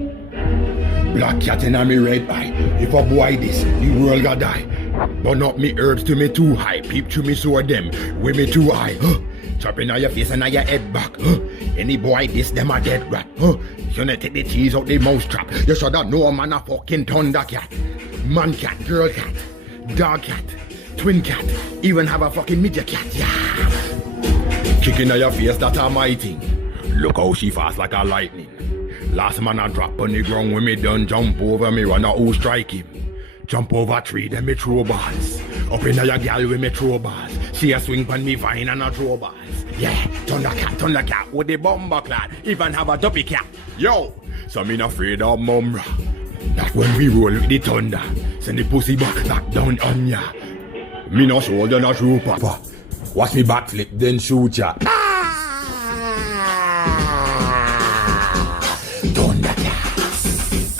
Black cat in a me red eye. If a boy this, the world got die. Burn up me herbs to me too high. Peep to me sword them, with me too high. Chopping on your face and on your head back. Any boy this, them a dead rat. You not take the cheese out the mouse trap. You shoulda know man a fucking Tunda Cyat. Man cat, girl cat, dog cat, twin cat, even have a fucking midget cat, yeah. Kicking on your face, that a my thing. Look how she fast like a lightning. Last man a drop on the ground when me done jump over me run a who strike him. Jump over tree then me throw balls. Up in a your gal with me throw balls. She a swing pon me vine and a throw balls. Yeah, Tunda Cyat with the BomBo clad. Even have a duppy cat. Yo, so me not afraid of mumra. That when we roll with the thunder. Send the pussy back lock down on ya. Me no shoulda no true papa. Watch me backflip then shoot ya. Tunda Cyats.